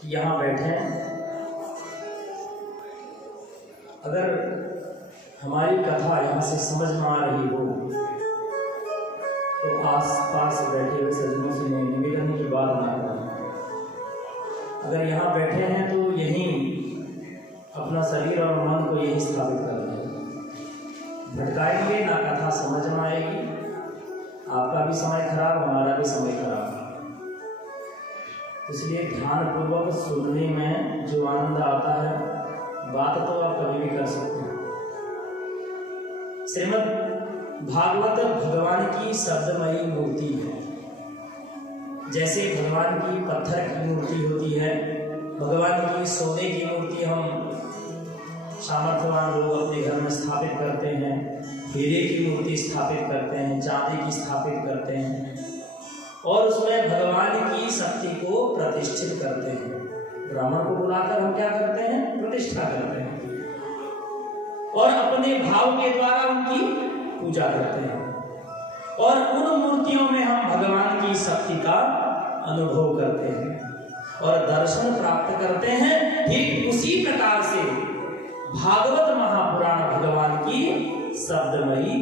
कि यहाँ बैठे अगर हमारी कथा यहाँ से समझ में आ रही हो तो आस-पास बैठे हुए सज्जनों से निवेदन की बात ना करें। अगर यहाँ बैठे हैं तो यहीं अपना शरीर और मन को यही स्थापित कर दें। भटकाएंगे ना, कथा समझ में आएगी, आपका भी समय खराब, हमारा भी समय खराब। इसलिए ध्यान पूर्वक सुनने में जो आनंद आता है, बात तो आप कभी भी कर सकते हैं। श्रीमद् भागवत भगवान की शब्दमयी मूर्ति है। जैसे भगवान की पत्थर की मूर्ति होती है, भगवान की सोने की मूर्ति हम सामर्थ्यवान लोग अपने घर में स्थापित करते हैं, हीरे की मूर्ति स्थापित करते हैं, चांदी की स्थापित करते हैं और उसमें भगवान की शक्ति को प्रतिष्ठित करते हैं। ब्राह्मण को बुलाकर हम क्या करते हैं? प्रतिष्ठा करते हैं और अपने भाव के द्वारा उनकी पूजा करते हैं और उन मूर्तियों में हम भगवान की शक्ति का अनुभव करते हैं और दर्शन प्राप्त करते हैं। ठीक उसी प्रकार से भागवत महापुराण भगवान की शब्दमयी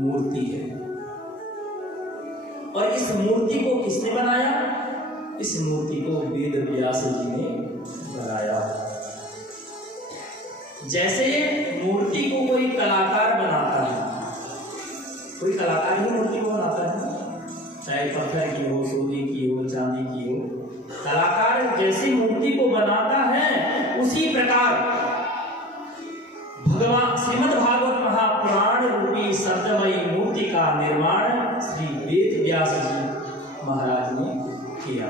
मूर्ति है। और इस मूर्ति को किसने बनाया? इस मूर्ति को वेद व्यास जी ने बनाया। जैसे मूर्ति को कोई कलाकार बनाता है, कोई कलाकार ही मूर्ति को बनाता है, चाहे पत्थर की हो, सोने की हो, चांदी की हो। कलाकार जैसी मूर्ति को बनाता है, उसी प्रकार भगवान श्रीमद् भागवत महापुराण रूपी शब्दमयी मूर्ति का निर्माण श्री वेद व्यास जी महाराज ने किया।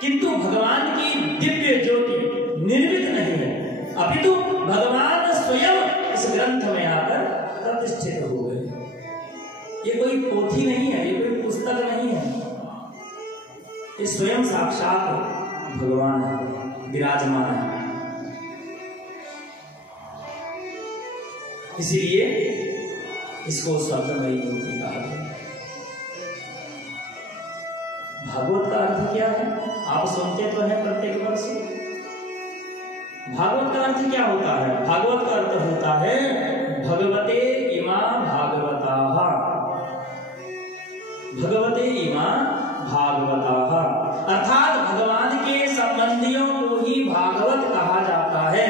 किंतु भगवान की दिव्य ज्योति निर्मित नहीं है, अपितु भगवान स्वयं इस ग्रंथ में आकर प्रतिष्ठित हो गए। ये कोई पोथी नहीं है, ये कोई पुस्तक नहीं है, ये स्वयं साक्षात भगवान है, विराजमान है। इसीलिए इसको शब्दमयी मूर्ति कहा गया। भागवत का अर्थ क्या है? आप सुनते तो हैं प्रत्येक वर्ष। भागवत का अर्थ क्या होता है? भागवत का अर्थ होता है भगवते इमा भागवताः, भगवते इमा भागवताः, अर्थात भगवान के संबंधियों को ही भागवत कहा जाता है।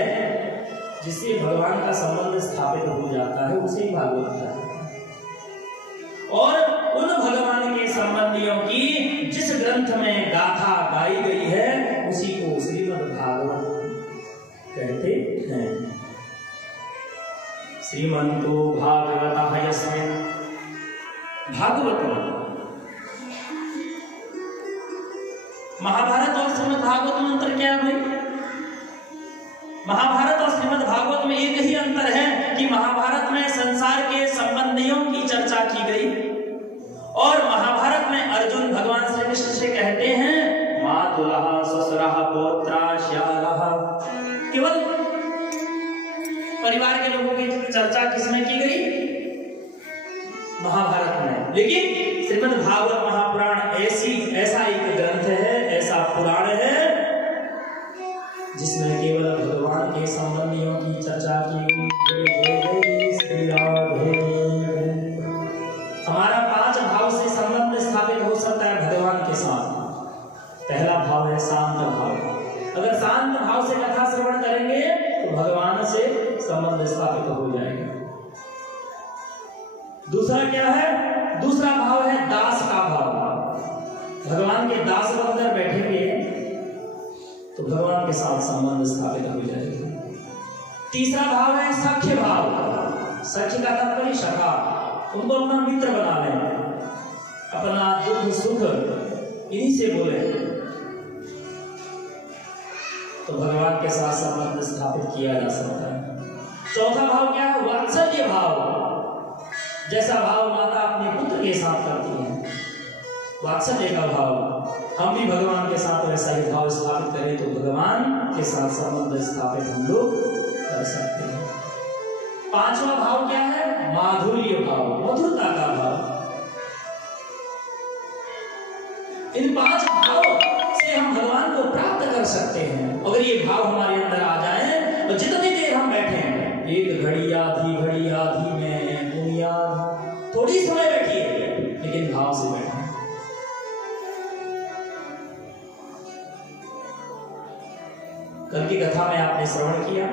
जिससे भगवान का संबंध स्थापित हो जाता है उसे ही भागवत कहते हैं। और उन भगवान के संबंधियों की जिस ग्रंथ में गाथा गाई गई है उसी को श्रीमद् भागवत कहते हैं। श्रीमन्तो भागवतः यस्मिन्, भागवत महाभारत और श्रीमद् भागवत में अंतर क्या है भाई? महाभारत और श्रीमद् भागवत में एक ही अंतर है कि महाभारत में संसार के संबंधियों की चर्चा की गई और महाभारत में अर्जुन भगवान श्री कृष्ण से कहते हैं मातुलः ससुरः पौत्रः श्यालः। केवल परिवार के लोगों की चर्चा किसमें की गई? महाभारत में। लेकिन श्रीमद् भागवत महापुराण ऐसा एक ग्रंथ है, ऐसा पुराण है जिसमें केवल भगवान के संबंधियों की चर्चा की गई। हमारा 5 भाव से संबंध स्थापित हो सकता है भगवान के साथ। पहला भाव है शांत भाव। अगर शांत भाव से कथा श्रवण करेंगे तो भगवान से संबंध स्थापित हो जाएगा। दूसरा क्या है? दूसरा भाव है दास का भाव। भगवान के दास बनकर बैठेंगे तो भगवान के साथ संबंध स्थापित हो जाएगा। तीसरा भाव है सख्य भाव। सख्य का तात्पर्य सखा, उनको अपना मित्र बना लें, अपना दुख सुख इन्हीं से बोले तो भगवान के साथ संबंध स्थापित किया जा सकता है। चौथा भाव क्या है? वात्सल्य भाव। जैसा भाव माता अपने पुत्र के साथ करती है, वात्सल्य का भाव। हम भी भगवान के साथ वैसा ही भाव स्थापित करें तो भगवान के साथ संबंध स्थापित हम लोग कर सकते हैं। पांचवा भाव क्या है? माधुर्य भाव, मधुरता का भाव। इन 5 भाव से से हम भगवान को प्राप्त कर सकते हैं। अगर ये भाव हमारे अंदर आ जाए तो जितनी देर हम बैठे हैं, एक घड़ी आधी में दुनिया, थोड़ी समय बैठिए लेकिन भाव से बैठे। कल की कथा में आपने श्रवण किया,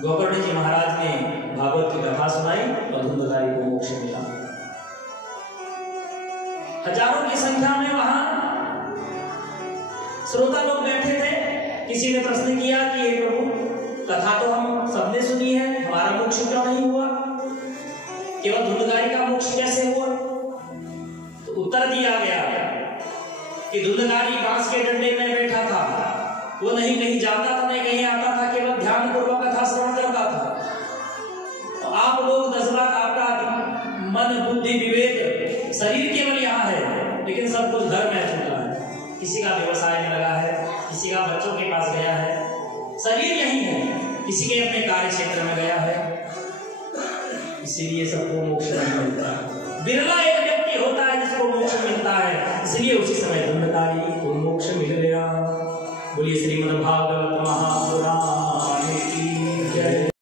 गोकर्ण जी महाराज ने भागवत की कथा सुनाई और धुंधकारी को मोक्ष मिला। हजारों की संख्या में वहां श्रोता लोग बैठे थे। किसी ने प्रश्न किया कि हे प्रभु, कथा तो हम सबने सुनी है, हमारा मोक्ष क्यों नहीं हुआ, केवल धुंधकारी का मोक्ष कैसे हुआ? तो उत्तर दिया गया कि धुंधकारी बांस के डंडे में बैठा था, वो नहीं कहीं जाता था नहीं कहीं आता था, केवल ध्यान पूर्वक कथा श्रवण करता था। तो आप लोग 10 लाख, आपका मन बुद्धि विवेक शरीर केवल यहाँ है, लेकिन सब कुछ घर में चुका है। किसी का व्यवसाय में लगा है, किसी का बच्चों के पास गया है, शरीर यही है, किसी के अपने कार्य क्षेत्र में गया है। इसीलिए सबको मोक्ष नहीं मिलता। बिरला एक व्यक्ति होता है जिसको मोक्ष मिलता है, इसलिए उसी समय धुंधकारी को मोक्ष मिल गया। बोलिए श्रीमद् भागवत महापुराण।